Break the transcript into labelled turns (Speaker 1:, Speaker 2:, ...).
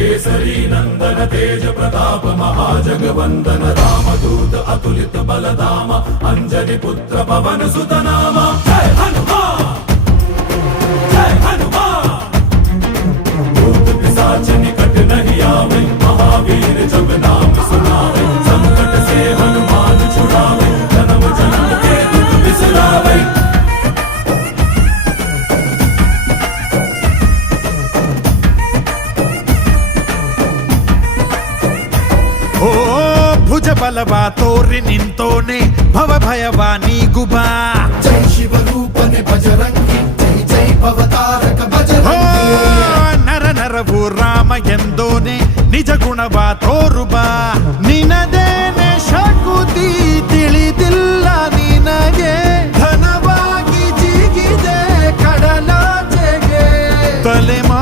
Speaker 1: కేసరి నందన తేజ ప్రతాప మహాజగవందన రామదూత అతులిత బలధామ అంజని పుత్ర పవన సుతనామ జై హనుమా జై హనుమా భూత పిశాచని మహావీర
Speaker 2: ಓ ಭುಜ ಬಲವ ತೋರಿ ನಿಂತೋನೆ ಭವ ಭಯವ ನೀಗುಬಾ
Speaker 1: ಜೈ ಶಿವರೂಪನೆ ಬಜರಂಗಿ ಜೈ ಜೈ ಭವತಾರಕ ಬಜರಂಗಿ
Speaker 2: ನರ ನರವು ರಾಮ ಎಂದೋನೆ ನಿಜ ಗುಣವ ತೋರುಬಾ ನಿನದೇನೆ ಶಕುತಿ ತಿಳಿದಿಲ್ಲ ನಿನಗೆ
Speaker 1: ಧನವಾಗಿ ಜಿಗಿದೆ ಕಡಲಾಚೆಗೆ.
Speaker 2: ತಲೆಮಾ